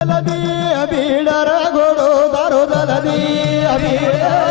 दलदी अभिडर घोडो दारो दलदी अभिडर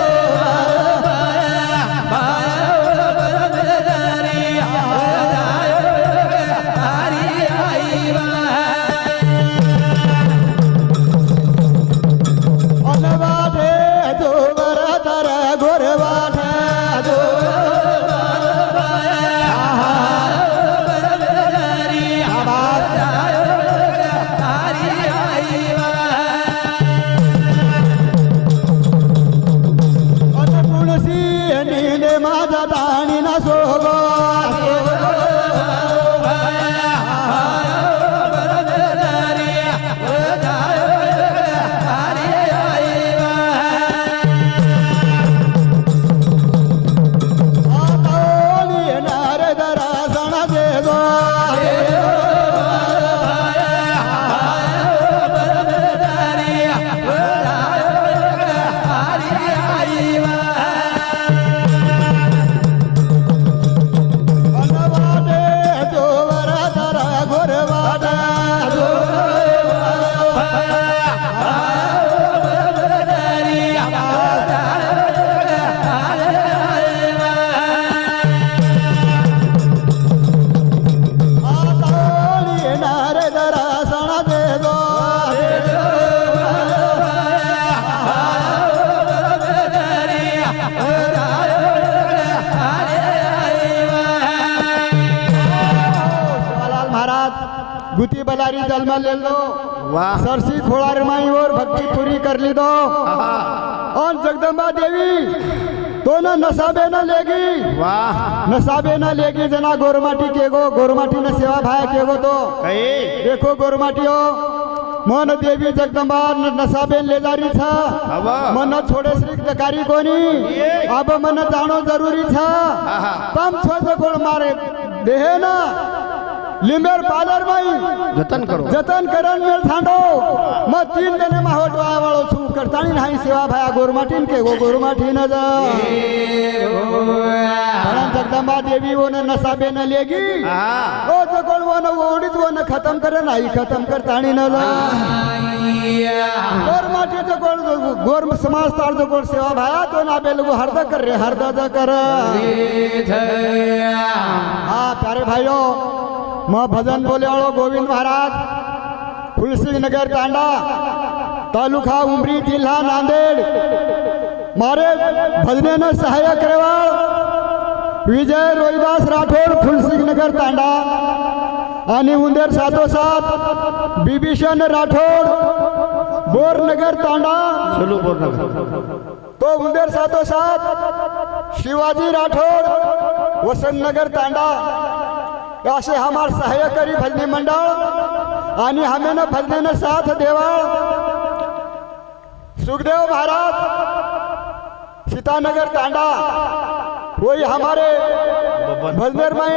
गुती बलारी जन्म ले लो सरसी खोड़ार माई और भक्ति पूरी कर ली दो और जगदम्बा देवी तो न नसाबे न लेगी नसाबे न लेगी जना गोरमाटी के गो गोरमाटी न सेवा भाई के गो तो देखो गोरमाटी हो मन देवी जगदम्बा नसाबे ले जा रही था मन छोड़े श्री दकारी कोनी अब मन जानो जरूरी था तम छोड़ गोड़ मारे देहे ना लिंबर पार्लर में जतन करन में थांडो मैं 3 दिन में होटवा वालो छु करतानी नहीं सेवा भाया गोरमाटीन के गो गोरमाटी न जा जगदम्बा देवी वो न नसाबे न लेगी ओ जकोल वो न ओडित वो न खत्म करे नहीं खत्म करतानी न जा गोरमाटी जकोल गोर समाज तार जकोल सेवा भाया तो ना बे लोग हरदा कर रे हरदा कर हां प्यारे भाइयों मैं भजन बोले वालों गोविंद महाराज फुलसिंह नगर तांडा तालुका उमरी जिल्हा नांदेड़ मारे भजने न सहायक रेवाड़ विजय रोहिदास राठौर फुलसिंह नगर तांडा आणि उंदेर साथोसाथ बिभीषण राठौर बोर नगर तांडा तो उंदेर साथोसाथ शिवाजी राठौर वसंत नगर तांडा असे हमार सहायकारी भजनी मंडळ आणि हमें न भजने न साथ देवा सुखदेव महाराज सीतानगर तांडा वही हमारे भजनेर में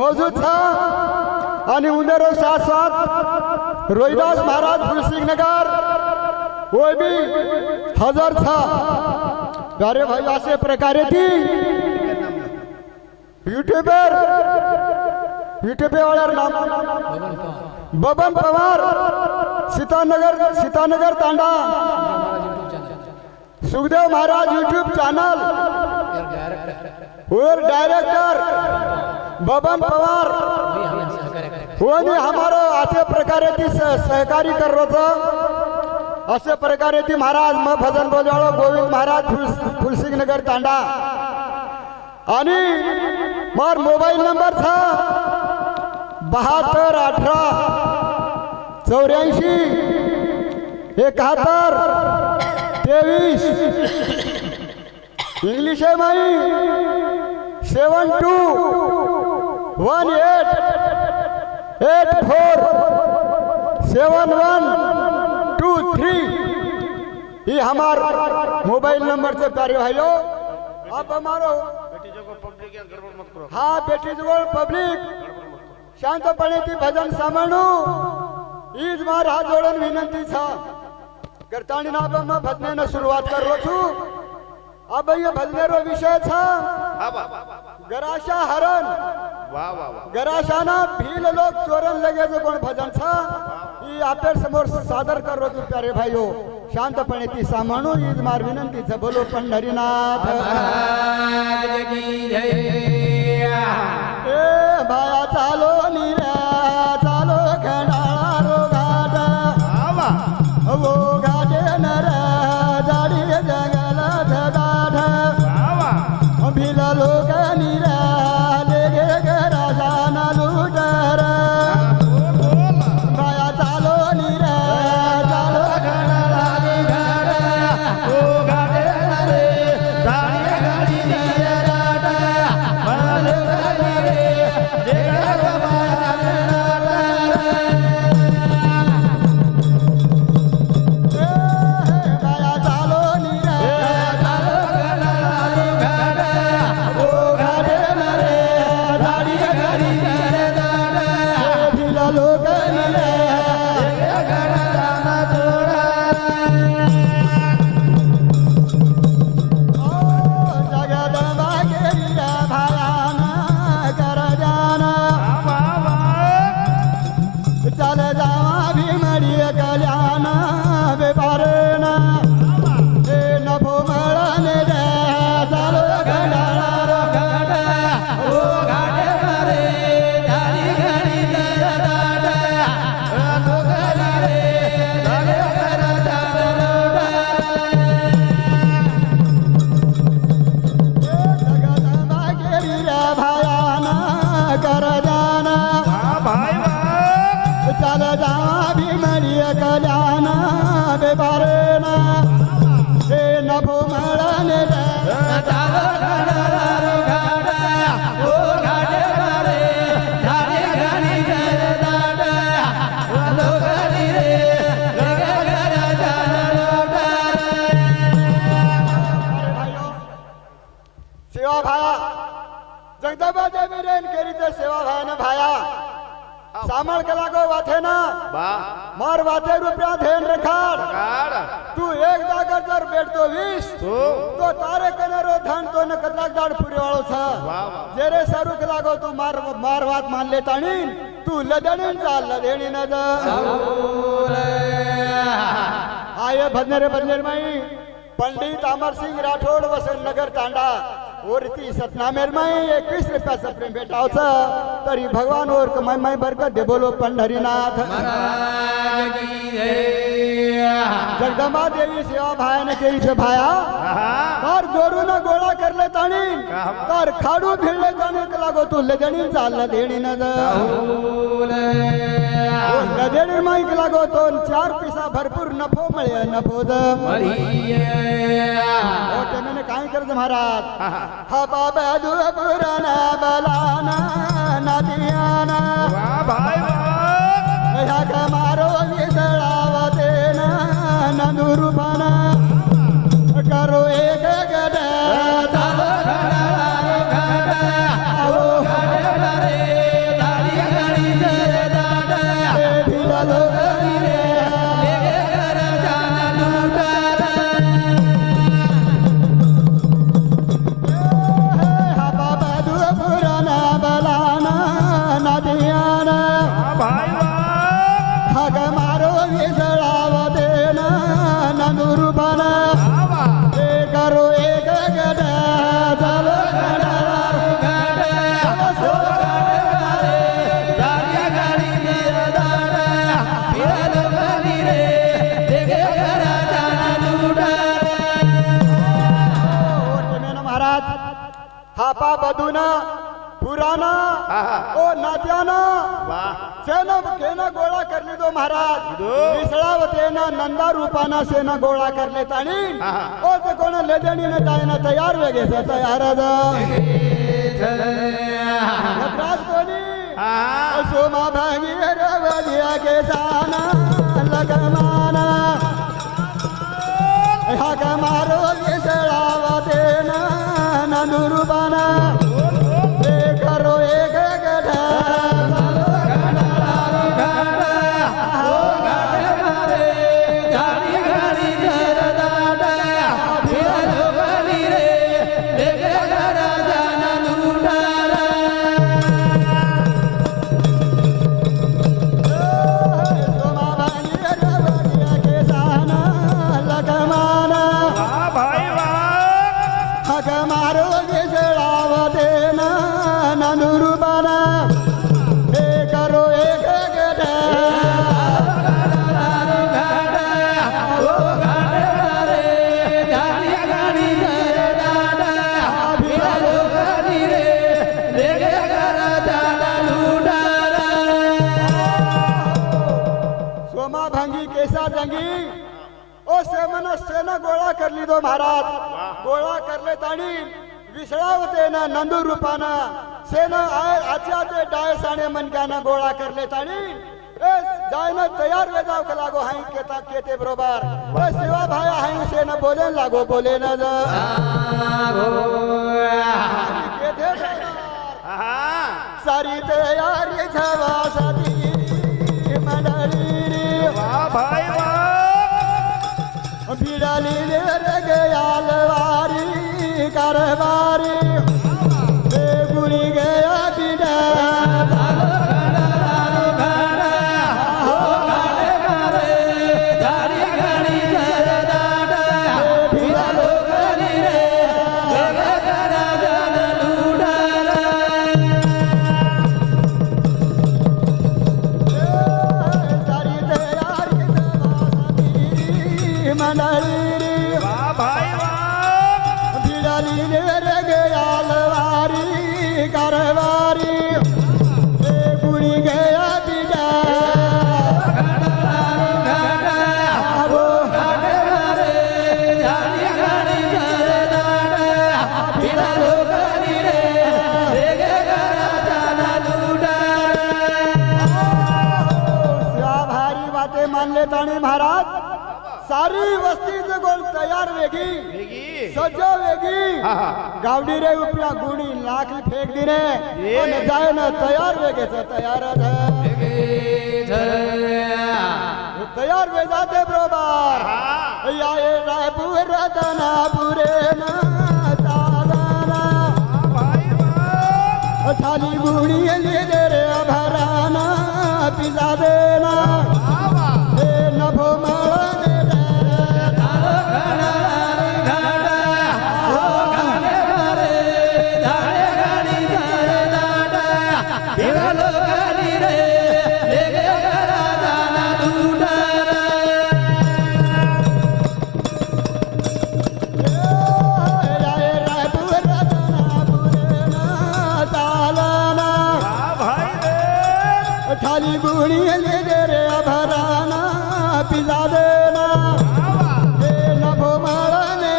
मौजूद था आणि उन्हें साथ साथ रोहिदास महाराज फुलसिंह नगर वो भी हजर था प्यारे भाई असे प्रकारे थी यूट्यूबर वाला नाम बबन पवार सीतानगर तांडा सुखदेव महाराज यूट्यूब चैनल और डायरेक्टर बबन पवार वो नहीं हमारा असे प्रकारे ती सहकारी कर रहा था असे प्रकारे ती महाराज मैं भजन बोलवालो गोविंद महाराज फुलसिंह नगर तांडा आणि मार मोबाइल नंबर था 72 18 84 71 23 इंग्लिश है माई 72 18 84 7123 ये हमार मोबाइल नंबर से प्यारे भाइयों आप हमारो हाँ बेटी जवळ पब्लिक शांतपणे ती भजन सामाणू ईज मार हात जोडून विनंती था करतानी ना मैं भजने न शुरुआत कर रो छू अब ये भजने रो विषय था गराशा हरण गराशाना भील लोग चोरन लगे जो कोण भजन था ही आपल्या समोर सादर करो तू प्यारे भाईयो शांतपणे ती सामानू ईद मार विनंतीचं बोलो पंढरीनाथ ए भाया चालो निऱ्या चालो खंडाळा रोगाट वो गाडे नर जाडी जंगला जगाठ भिला लोक निऱ्या लेगे घरा जाना लुटर भाया चालो निऱ्या चालो खंडाळा रोगाट वो गाडे नर जाडी गाडी जगाट भालो गाडी चल जावा भीमडी कल्याण बेपारण हे नभो मळाने द्या चालो खंडाळा रोगाट ओ घाटे रे झाली घडी जगदाट लोक रे झाले करा जगदंबा गेली रे भायाना कर जाना चल जा भीमडी कल्याण बेपारण हे नभो मळाने चालो खंडाळा रोगाट ओ घाटे रे झाली घडी जगदाट लोक रे जगदंबा सेवा भाया जगदंबा देवी रेन केरीचे सेवा भायाने भाया सामळ केला गो वाथे ना मार वाथे रुपया धेन रखाड तू एक जागर जर बैठतो 20 तो तारे कनेरो धन तो न कतलाक दाड पुरी वाळो छ जेरे सारू केला गो तू मार वात मानले ताणी तू लदणीन चाल लदणी न ज आये भजनरे माई पंडित अमर सिंह राठोड वसंत नगर तांडा ओरती सतनामेर माई 21 रुपयाचं प्रेम भेटावचं तरी भगवान और कमाई माई बरकत दे बोलो पंढरीनाथ जगदंबा देवी सेवा भायाने केली छे भाया तर जोरून गोळा करले ताणी तर खाडू भिडले ताणी लागो तू लदणी चाल देणी न लदणी माई लागो तो 4 पैसा भरपूर नफो मिळे नफो द ओटे मैंने काय करत महाराज हा बाबा दु पुराना बलाना नदियाना भाई ह्या कमारो विसळावते ना नंदुरुपाना करो एक गडा चालो खंडाळा रोगाट ओ घाटे रे झाली घडी जगदाट हे भिला लोक रे लेगे घरा जाना लुटार हा बाबा दु पुराना बलाना नदियाना हग मारो विसळावते ना नंदुरुपाना हे करो एक गडा चालो खंडाळा रोगाट ओ घाटे रे झाली घडी जगदाट फिरा लोक रे लेगे घरा जाना लुटार महाराज हापा बदूना पुराना ओ नात्याना सेना केना गोळा करली दो महाराज विसळावते ना नंदा रूपाना सेना गोळा करले ताणी ओ ते कोण लेदणी न जायना तयार वेगे तयार राज कोणी सोमा भागी रवलिया के साना लगमाना हा कमारो विसळावते ना नंदुरुपाना हे करो एक गडा चालो खंडाळा रोगाट ओ घाटे रे झाली घडी जगदाट फिरा लोक रे लेगे घरा जाना लुटार सोमा गोमा भांगी केसा जंगी ओ सेमन सेन गोळा करली दो महाराज गोळा करले ताणी विसळावते ना नंदू रूपाना सेन आच्याचे डाय साणे मनक्याना गोळा करले ताणी जायना तयार वे जाव का लागो हाई केता केते बरोबर शिवा भाई हाई सेन बोले लागो बोले ना जा केते सारी तयारी छवा साथी मंडळी वाह भाई वाह भिडाली रे गयाल वारी कारवारी गुणी गया बिडा महाराज सारी वस्ती गोल तयार वेगी सज्जो वेगी गावडी रे उपला गुणी लाख फेक दी रे जाए ना तयार वेगे तयार तयार वे जाते बरोबर या रायपुर रतनापुरे ना तालाना थाली गुणी ले दे रे भराना पिला देना नभो थाली गुणी ले दे रे भराना पिला देना नभो मारने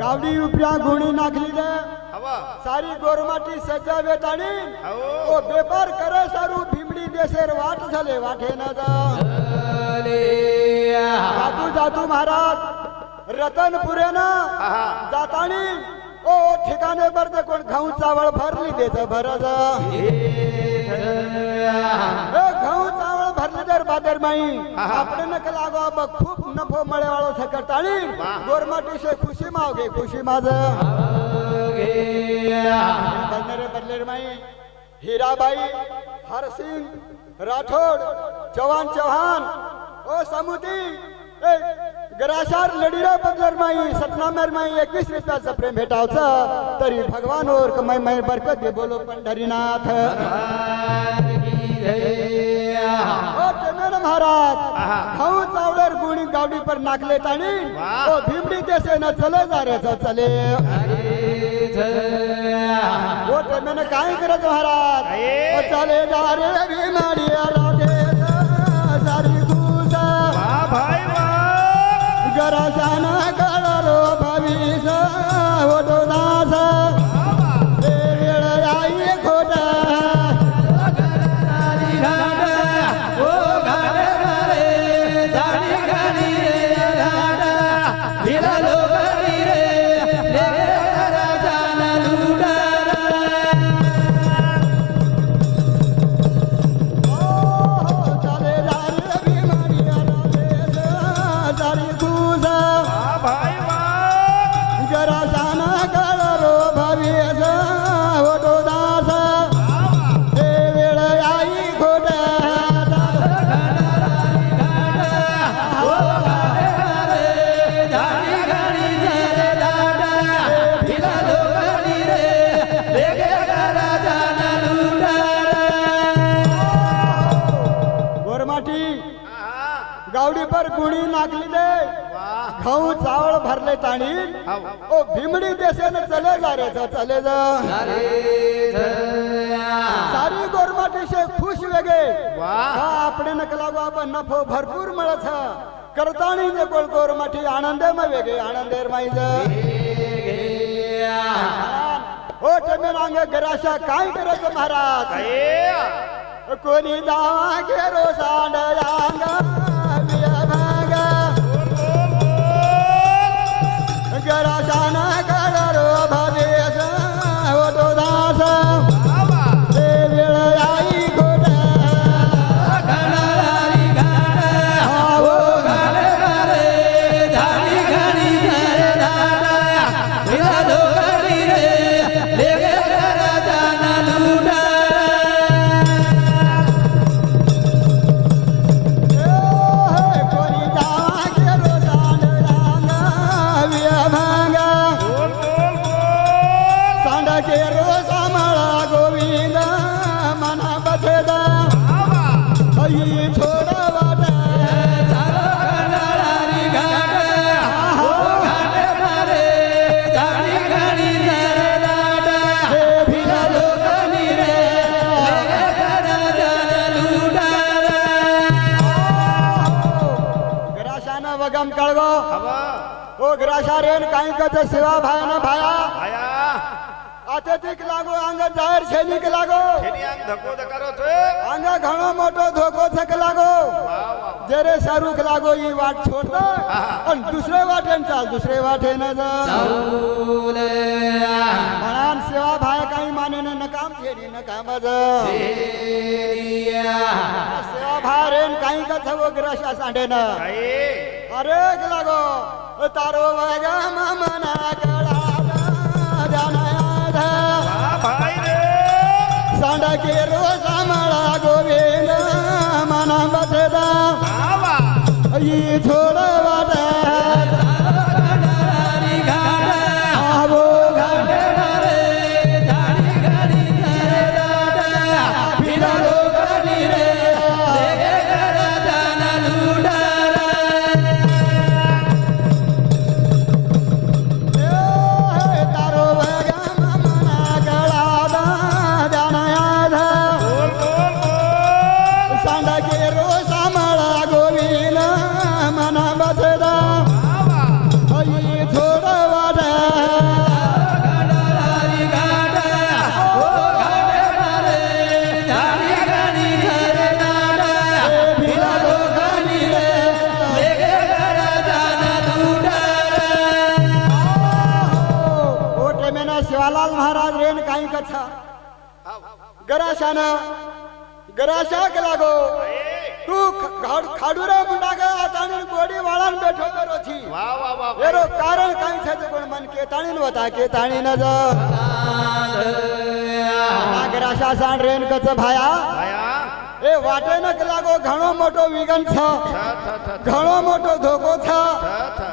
गावडी उपया गुणी नाखली दे सारी गोरमाटी सज्जा वेताणी ओ बेपार करे सारू भीमडी देशेर वाट झाले वाटे ना जा जातू जातू महाराज रतनपुरे ना जाताणी ओ ठिकाणे बरते कोण घाऊ चावळ भरली देत भरज घाऊ चावळ भरली दर बादर माई आपणे नक लागो अब खूप नफो मळे वाळो सकरताणी गोरमाटी से खुशी मावगे खुशी माज बदले बदले माई हीराबाई हरसिंह राठोड चव्हाण चव्हाण ओ समुदी गराशार लडीरा बदलर माई सतनामेर माई 21 रुपयाचं प्रेम भेटावचं तरी भगवान और कमाई माई बरकत दे बोलो पंढरीनाथ ओ टेमेन महाराज खाऊ चावलर गुणी गावडी पर नाकले ताणी ओ भीमडी देसे न चले जा रे चले ओ टेमेन काय करत महाराज ओ चले जा रे भीमाडी राधे सारी खुसा वाह भाई वाह गरासाना कळलो भविष होतो दास वेळ आई खोटा गावडी पर गुणी नाकली दे वाह खाऊ चावळ भरले ताणी हाव ओ भीमडी देशाने चले जा रे चले जा सारी गोरमाटी से खुश वेगे वाह हा आपणे नक लागू आपण नफो भरपूर मिळत हा करताणी जे गोल गोरमाटी आनंदे मा वेगे आनंदेर माईज ओ टमेन अंग गराशा काय करत महाराज काय कोणी जावा घेरो सांड अंग विभागा गराशाना काढरो भवेश होतो दास ते वेळ आई गोड आवो कोणी जावा घेरो सांड अंग विभागा सांड घेरो सांभाळा गोविंद मना बथेदा आई छोड वाट हे भिला लोकनी रे ग्राशाना वगम कळगो हवा ओ ग्राशा रेन काही कच शिवा भाया भाया आया आतेतिक लागो अंग जाहीर छेनिक लागो छेनी अंग धक्को धकारो छे अंग घणो मोटो धोको थक लागो वाह वाह जेरे सारूक लागो ई वाट छोड दे आणि दुसरे वाटेन चाल दुसरे वाटेन जा म्हणान शिवा भाया काही माने न काम छेनी न काम जा शिवा भाया रेन काही कच वो ग्राशा सांडे न काय अरे लागो तारो वगा मना गळा जाना वाह भाई रे सांडा के रो सांभाळा गोविंद मना बथेदा वाह वाह ई छोड वाट आवो भिला लोकनी रे तारो वगा मना गळा जाना बोल बोल बोल सांडा के रो सांभाळा गोविंद मना बथेदा वाह वाह आई छोड वाट भिला लोकनी रे ओ टेमेना शिवालाल महाराज रेन काही कथा गराशा के लागो तू खाडुरा मुंडा गा ताणी गोडी वाळान बेठो करो छी वाह वाह वाह एरो कारण काही छे कोण मन के ताणी होता के ताणी न जा गराशा सांड रेन कच भाया आया ए वाटे न के लागो घणो मोटो विगन छ घणो मोटो धोको छ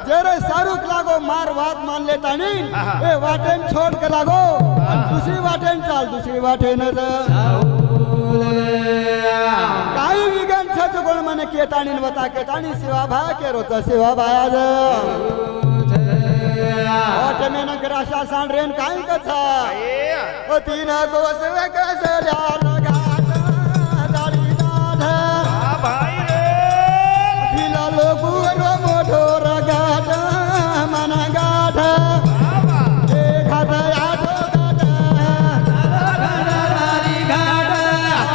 जेरे सारूक लागो मार वात मान ले ताणी ए वाटेन छोड के लागो दुसरी वाटेन चाल दुसरी वाटेन जा काही विगन छ तो कोण मन के ताणी वता के ताणी शिवा भाया के रोत शिवा भाया ज ओटे में न ग्राशा सांड रेन काही कथा ओ तीन गोस वे कसल्या लगा दाडी दाढ वाह भाई रे भिला लोकू रो मोठो रगाट मन गाठ वाह वाह ए घाट आठो गाठ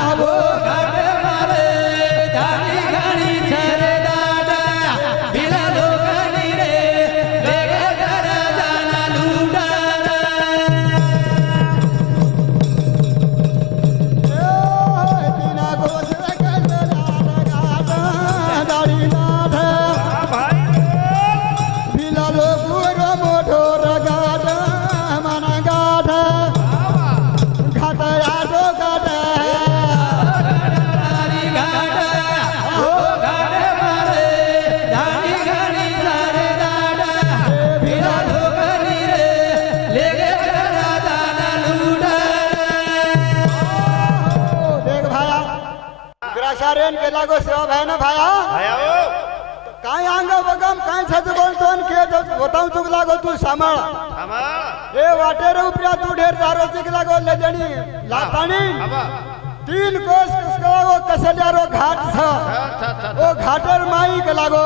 आवो तीन गोस वे कसल्या लगा दाडी दाढ वाह भाई रे भिला लोकू रो मोठो रगाट मन गाठ वाह वाह घाट आठो गाठ भिला देख भाया ग्राशा रेन के लागो सेवा भाई ना भाया आया ओ काम काय छाच बोलतो आणि के होताव चुक लागो तू सांभाळ सांभाळ ए वाटेर उपऱ्या तू ढेर दारो चिक लागो लेजणी लाताणी आबा 3 कोस कसको कसल्यारो घाट छ ओ घाटर माई के लागो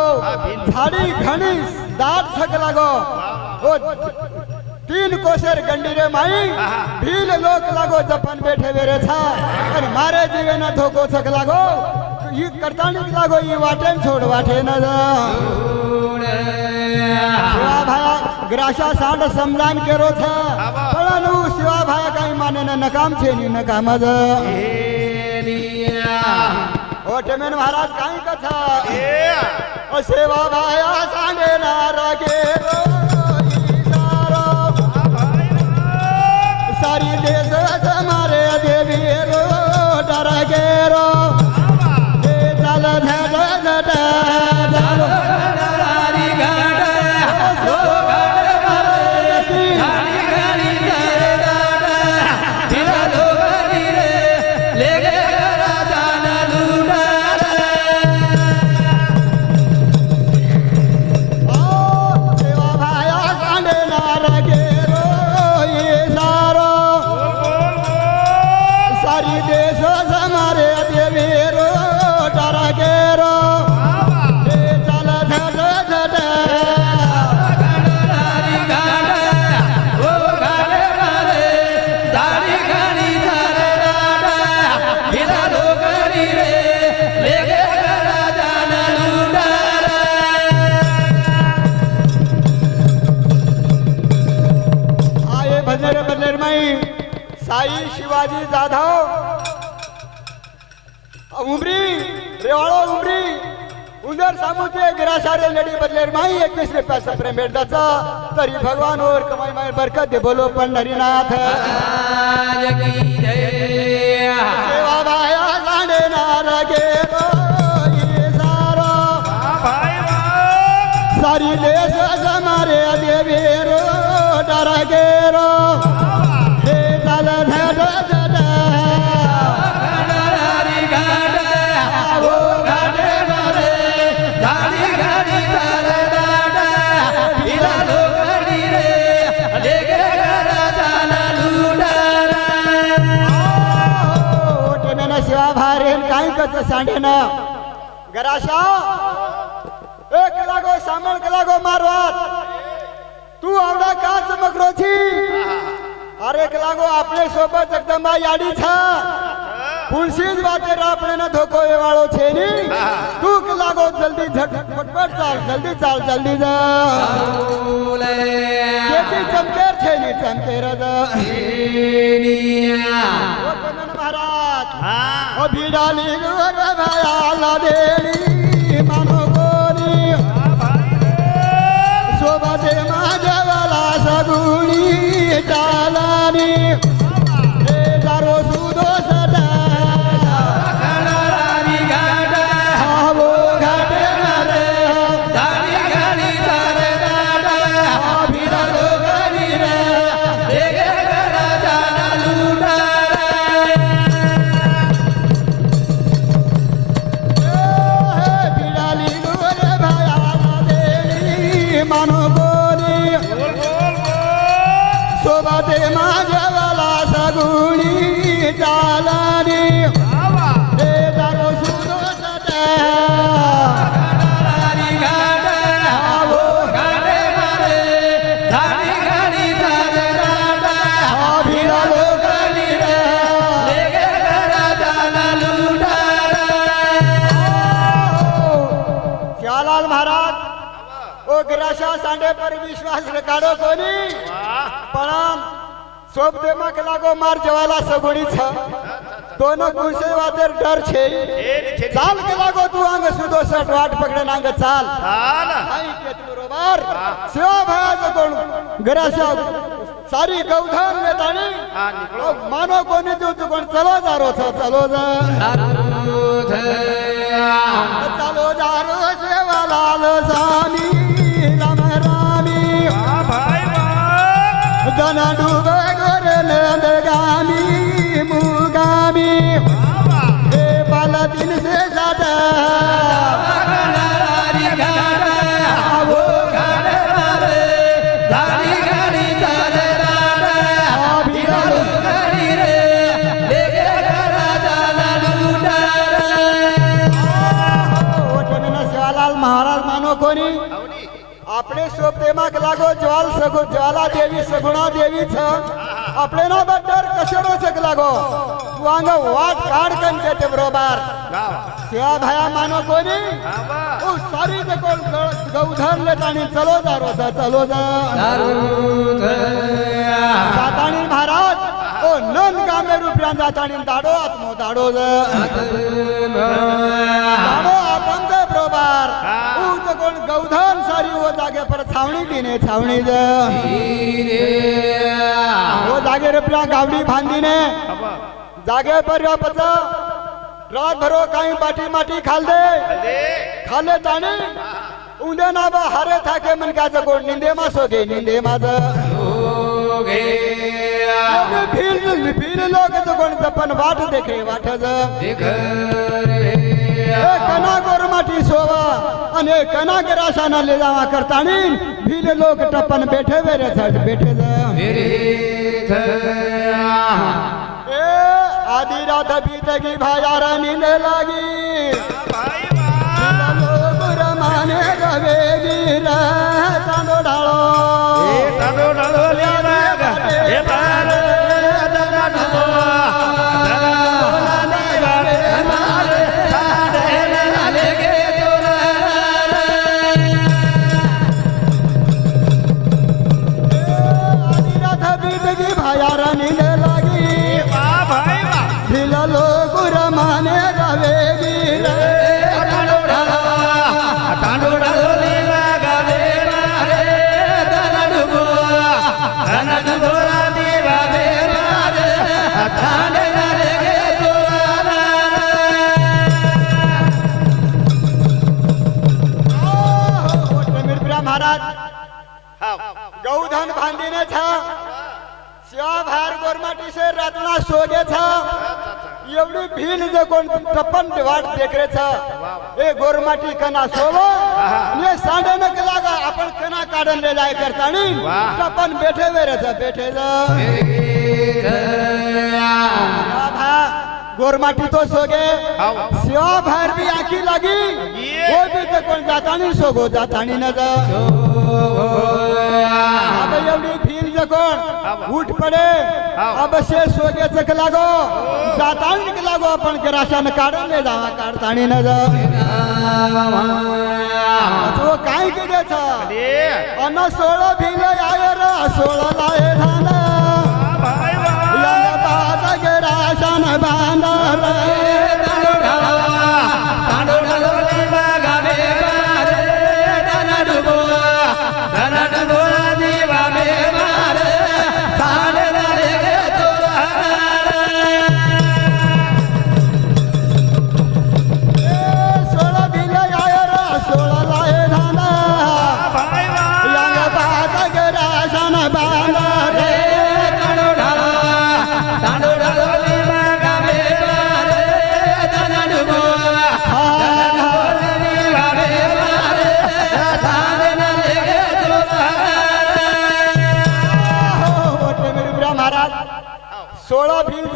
झाड़ी घणी दाट छक लागो ओ 3 कोसेर गंडीरे माई भील लोक लागो जपन बैठे वेरे छा और मारे जीवे न धोको छक लागो ई करतानी लागो ई वाटेन छोड़ वाटे न जा शिवा भाया ग्राशा सांड समजान केरो था परंतु शिवा भाया काही माने न नकाम छे नी नकाम ज ओ टेमेन महाराज काही कथा ओ सेवा भाया सांडे ना रगे सारी देश हमारे देवी रो डर के रो चल धड़ साई शिवाजी जाधव उमरी रेवाळो उमरी उंदर सामुचे गिराशारे लडी बदलेर माई 21 रुपया सप्रे मेडदाचा तरी भगवान और कमाई माई बरकत दे बोलो पंढरीनाथ सेवा भाया लांडे नार गेलो ये सारो सारी देश हमारे देवी रो डर गेरो सांडे ना गराशा एक लागो सामण लागो मारवात तू आवडा का चमकरो छी अरे लागो आपले सोबत जगदंबा याडी छा पुलसीज वाटे आपने न धोको ए वाळो छे नी तू लागो जल्दी फटफट चाल जल्दी जा केती चमकेर छे नी चमकेर जा ओ कमन महाराज ओ भिडाली गोर भाया ला देली मानो गोरी सोबते माझवाला सगुणी चालानी ए दारो सुदो सदा कणारानी गाडा हावो घाटे मारे दाडी गाडी चारे दाडा भिडालो गरी रे देगे गरा जाना लूटा भिडाली गोर भाया देली मानो गोरी सोबते माझवाला सगुणी चालानी ए दारो सुदो सदा कणारानी गाडा हावो घाटे मारे दाडी गाडी चारे दाडा भिडालो गरी रे देगे गरा जाना लूटा श्यालाल महाराज ओ गिराशा सांडे पर विश्वास रखाडो कोणी पण सोबते मक लागो मार जवाला सगुणी छ दोनों गुसे वातेर डर छे चाल के लागो तू अंग सुदो सट वाट पकड़े नांग चाल आई के तू बरोबर शिवा भाया कोण गिराशा सारी गौधान में ताणी मानो कोणी तू कोण चलो जारो छ चलो जा चलो जारो सेवा लाल सानी राम रामी दना डूबे गोरे नंद गामी मुगामी ए बाला दिन से ज्यादा मानो कोणी આપણે સોપતેમાં લાગો જ્વાલ સગો જ્વાલા દેવી સગુણા દેવી છે આપણે ના બટર કશરો છક લાગો વાંગ વાટ કાઢ કન કેતે બરોબર સ્યા ભાયા માનો કોની ઓ સારી ને કોલ ગૌધન લેતાની ચલો દારો છે ચલો જા જાતાણી મહારાજ ઓ નંદ ગામે રૂપિયા જાતાણી દાડો આત્મો દાડો છે દાડો આત્મ છે બરોબર ગૌધન સારી वो जागे पर छावणी दीने छावणी दे वो जागे रुपया गावडी बांधी ने जागे पर या पचा रात भरो काई बाटी माटी खाल दे खाले ताणी उंदे ना बा हारे थाके मन का जको निंदे मा सोगे निंदे मा सोगे फिर लोग जको जपन वाट देखे वाट देख कना गोरमाटी सोवा अने कना गराशा न ले जावा करतानी भील लोग टपन बैठे वेरे छट बैठे ए आधी रात बीतेगी भायारा नींद लागी लोग रमाने गवेगी रे तांडो डालो ए तार गौधन बांधीने था शिवा भार गोरमाटी से रातना सोगे था एवढी भील जे कोण टपन वाट देखरे था ए गोरमाटी कना सोवो ने सांडे न लागा आपण कना काढन ले जाय करतानी टपन बैठे वेरे था बैठे जा गोरमाटी तो सोगे शिवा भार भी आखी लगी वो भी जे कोण जातानी सोगो जातानी न जा अब एवढी भील जकोण उठ पडे अब से सोगे चक लागो जातानी के लागो आपण गराशान काढून ले जावा काढतानी न जा तो काय केले छ अन 16 भील आये रे 16 लाए धान या बाजा गराशान बांधा रे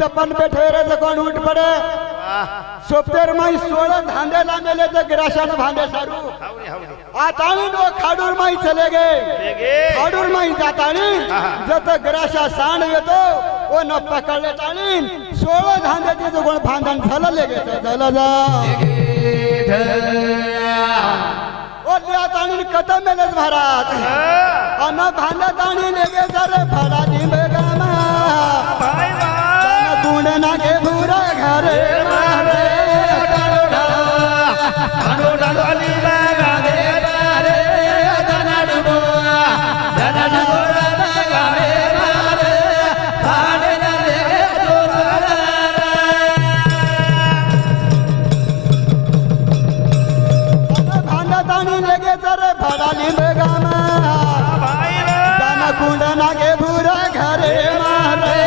जपन बैठे रे जकोण उठ पडे सोपतेर माई 16 धांदे ला मेले ते गिराशान भांडे सारू आ ताणी नो खाडूर माई चले गए खाडूर माई जाताणी जत गिराशा सांड येतो ओ न पकडले ताणी 16 धांदे ते जकोण भांडण झालं लेगे झालं जा ओ लिया ताणी कत मेले महाराज अन भांडे ताणी लेगे जरे फडा दिंबे गामा ना के भूरा घरे मारे डालो डालो अली लगा दे रे दाना डुबो लगा दे मारे भाड़े ना लेगे तोरा भांडा तानी लेगे जरे भाड़ा लिंबे गामा दाना कुंड ना के भूरा घरे मारे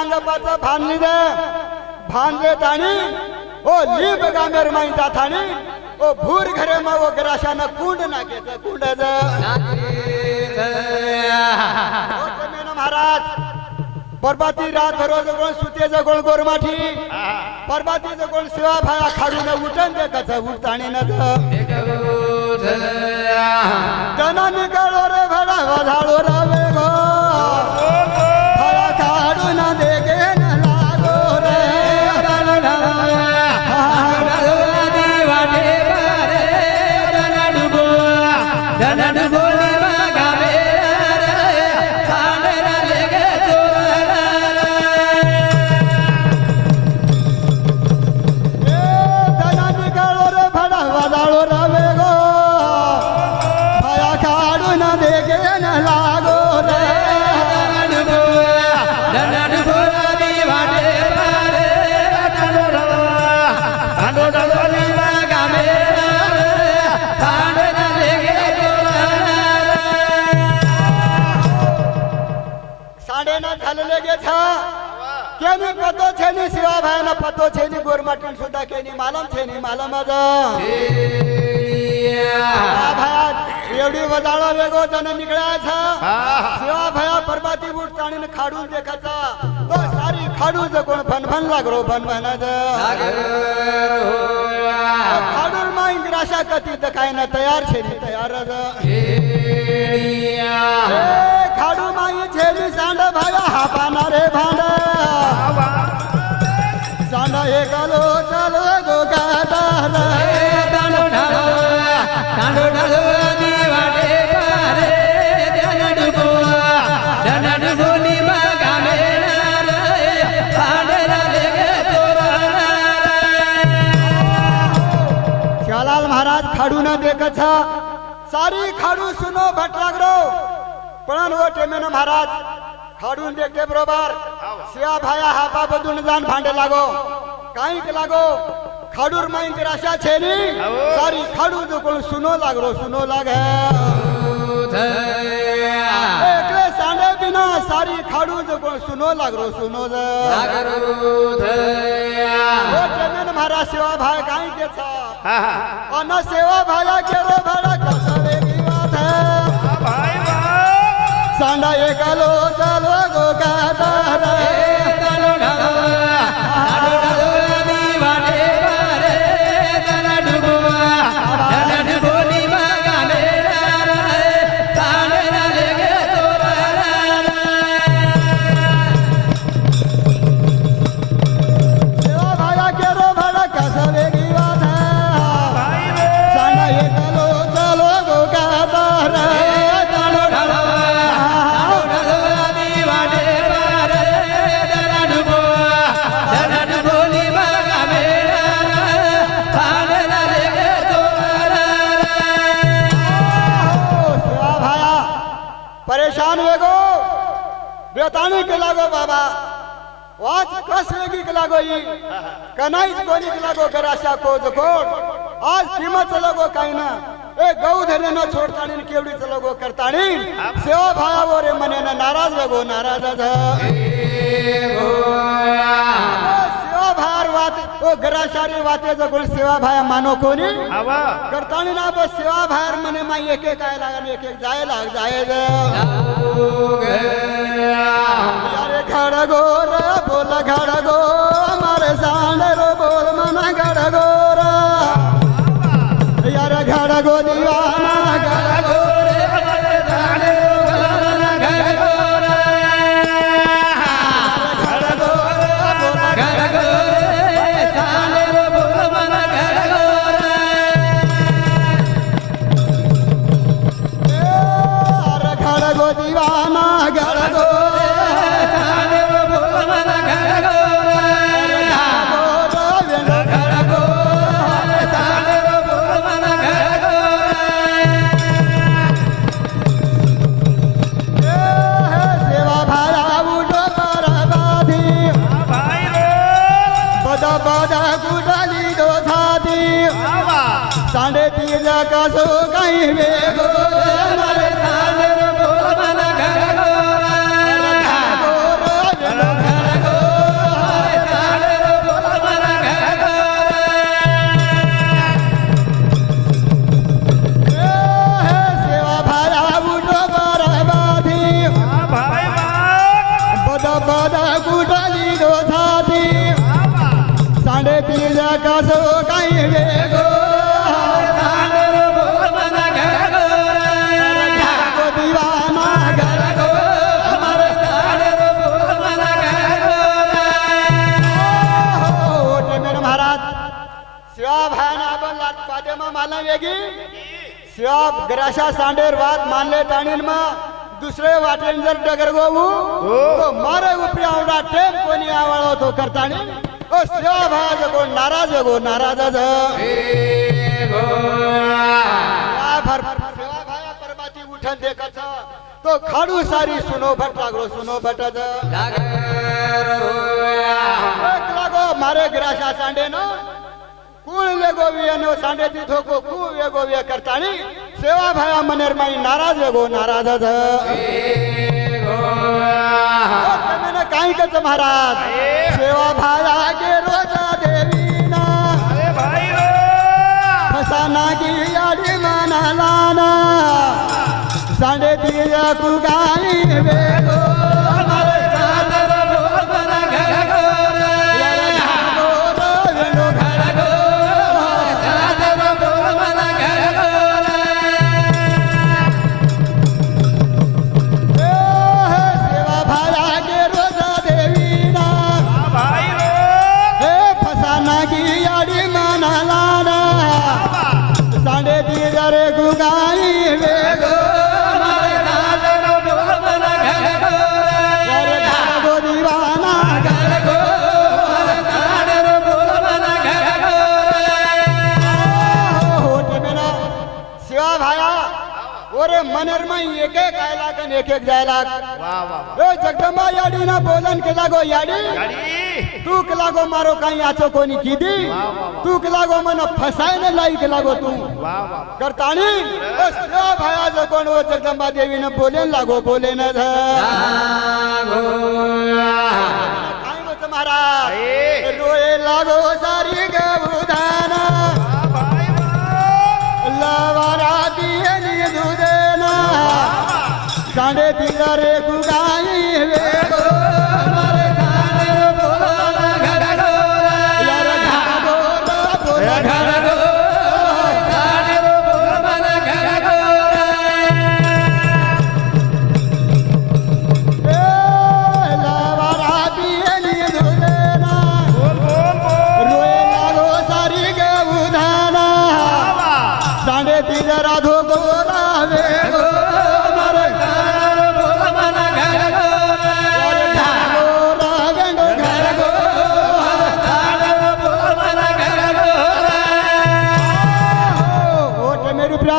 अंग पाच भानली दे भानले ताणी ओ लिब गामेर माई जाथाणी ओ भूर घरे मा ओ ग्राशानं कुंड नाकेचं कुंड महाराज परबाती रात भरोज कोण सुतेचं कोण गोरमाठी परबातीचं कोण शिवा भाया खाडून उठन देखाचं उठताणी न जना निकालो रे भडा वधाळो रावे गो भाया खाडून देगे न लागो रे केनी पतो छेनी शिवा भाई ना पतो छेनी गोरमाटन सुद्धा केनी मालम छेनी मालम भाया एवढी वजाळा वेगो जण निघळायचा शिवा भाया परबाती बूट चाणीन खाडून देखाचा तो सारी खाडू ज कोण भनभन लागरो भनभन खाडूर माई ग्राशा कती त काय ना तयार छेनी तयार खाडू माई छेनी सांड भाया हा पाना रे भांड सांडा एकालो चालो गो गाता तांडो ढालो दिवाडे पारे डनडुगो निमा गामेर पांडरा लेगे श्यालाल महाराज खाडू न देखछा सारी खाडू सुनो भटलागरो पण वो टेमेन महाराज खाडून देखते बरोबर शिया भाया हापा बदून जान भांडे लागो काईक लागो खाडूर माई ग्राशा छेनी सारी खाडू जो कोण सुनो लागे एकले सांडे बिना सारी खाडू जो कोण सुनो लागरो सुनो वो टेमेन महाराज सेवा भाई काई केचा अन सेवा भाया केरो भाडा कसवे की बात है सांडा एकालो चालो गो गाता तांडो ढालो दिवाडे पारे डनडुगो निमा गामेर तांडरा लेगे सेवा भाया केरो भाडा कसवे की बात है सांडा एकालो चालो गो गाता तांडो ढालो परेशान वेगो बेतानी के लागो बाबा वाच कस वेगी के लागो ई कनाई कोनी के लागो गराशा को जकोड आज कीमत लगो काही ना ए गौ धने न छोडतानी केवडी लगो करतानी सेवा भाया वरे मने न नाराज वेगो नाराज सेवा भार वात ओ गराशारी वाते जगोल सेवा भाया मानो कोनी करतानी ना बस सेवा भार मने मा एक एक काय लागन एक एक जाय यारे खड़गो रे बोल खड़गो मारे सांड रो बोल मना खड़गो रे यारे खड़गो दीवाना खड़गो रे सांड रो बोल मना खड़गो रे खड़गो रे बोल खड़गो रे सांड रो बोल मना खड़गो रे यारे खड़गो दीवाना खड़गो सांडे तीजा कसो काही वेगो मारे सांड रो बोल मना घरगो घरगो घरगो मारे सांड रो बोल मना घरगो कसो काही वेगो दिवाना घर महाराज शिवा भायना आपण पादेमा मानला वेगी शिवा ग्राशा सांडेर वाद मानले ताणीन मग दुसरे वाटेन जर डगर गोवू तो मारे उपरी आवडा टेम कोणी आवळो तो करताणी ओ शिवा भाया कोण नाराज गो नाराज शिवा भाया परमाती उठन देखत तो खाडू सारी सुनो भट लागलो सुनो भटज लागो मारे ग्राशा सांडे न कुळ वेगो वियनो सांडे तिथो को कु वेगो वे करताणी सेवा भाया मनेर माई नाराज वेगो नाराज मैंने काही कच महाराज सेवा भाया के रोजा देवी ना फसाना की याडी माना लाना सांडे दिया कु गाई वेगो मनेर माई एक एक आयला कन एक एक जायला ए जगदंबा याडी ना बोलन के लागो याडी तू के लागो मारो काही आचो कोणी कीदी तू के लागो मन फसाय न लाई के लागो तू करताणी बस भाया जो कोण वो जगदंबा देवी न बोलेन लागो बोले न काही मत महाराज रोए लागो सारी गवधाना लवारा दिए नि दूध सांडे दिला रे गुगाई वेगो मारे गाने बोला घरगो यार घरगो बोला घरगो गाने बोला घरगो ए लवारा दिए नि दुलेना रोए लागो सारी गे उधाना सांडे दिला राधो बोला वेगो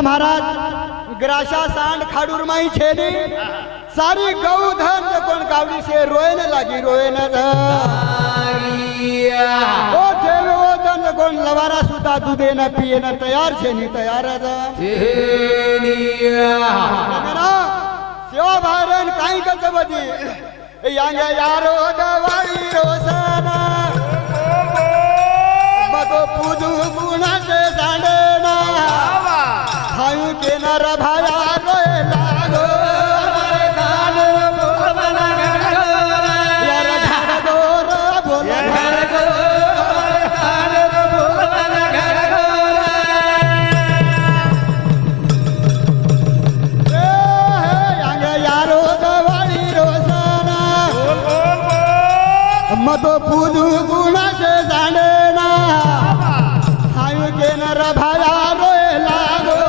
महाराज ग्राशा सांड खाडूर माई छेली सारी गौधन कोण कावडी से रोए न लागी रोए न ओ ठेवे ओ धन कोण लवारा सुद्धा दुधे न पिये न तयार छे नि तयार सेवा भारन काही कच बदी यांग यारो दवाई रोसना मतो पूजू गुणा से सांडेना हायू के नर भाया रोए लागो मारे गाने बोला घरगो यार घरगो बोला घरगो गाने बोला घरगो ए यांग यारो दवाई रोसना मतो पूजू गुणा से सांडेना हायू के नर भाया रोए लागो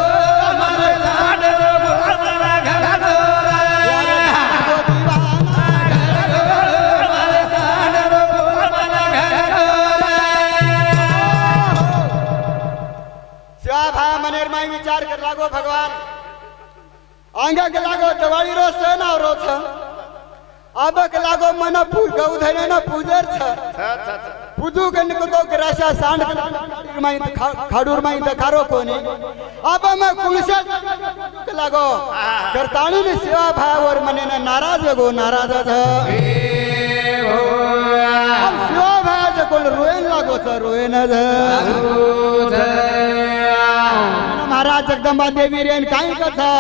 विचार कर लागो भगवान आंगा के लागो दिवाळी रो सण आवरो छ अब के लागो मन गौधने न पूजर छ पूजू के निको तो ग्राशा सांड माई खाडूर माई त खारो कोनी अब मैं कुलसा के लागो करताणी ने सेवा भाव और मने न नाराज गो नाराज छ सेवा भाव कोण रोएन लागो छ रोएन महाराज जगदंबा देवी रेन काही कथा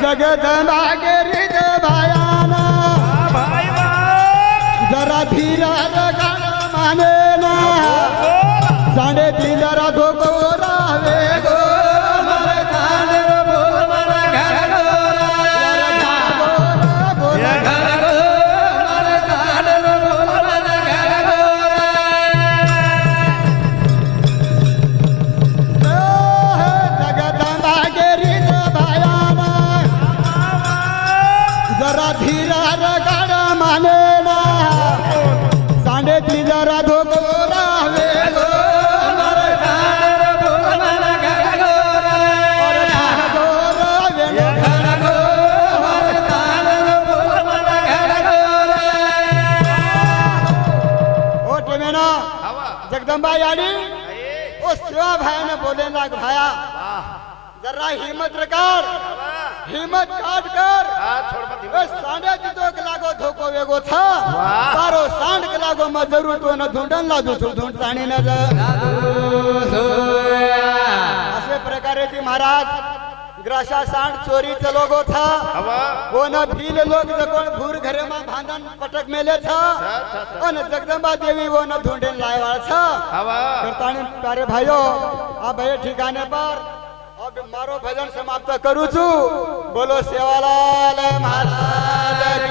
जगदंबा के रिज भायाना जरा धीरा रखा माने ना सांडे ती जरा धोको रावे गो जगदंबा गेरी भयाना जरा धीरा रगाड माने ना सांडे ती जरा धोको रावे गो जगदंबा याडी ओ शिवा भायाने बोले लाग भाया जरा हिम्मत रकार हिम्मत काट कर ए सांडे जितो के लागो धोको वेगो था तारो सांड के लागो म जरूर तो न धुंडन लादू छु धुंड ताणी न असे प्रकारे ती महाराज ग्राशा सांड चोरी चलोगो था वो न भील लोग कोण भूर घरे में भांडन पटक मेले था और जगदंबा देवी वो न ढूंढन लाए वाला था करतानी प्यारे भाइयों अब ये ठिकाने पर अब मारो भजन समाप्त करू छु बोलो सेवालाल महाराज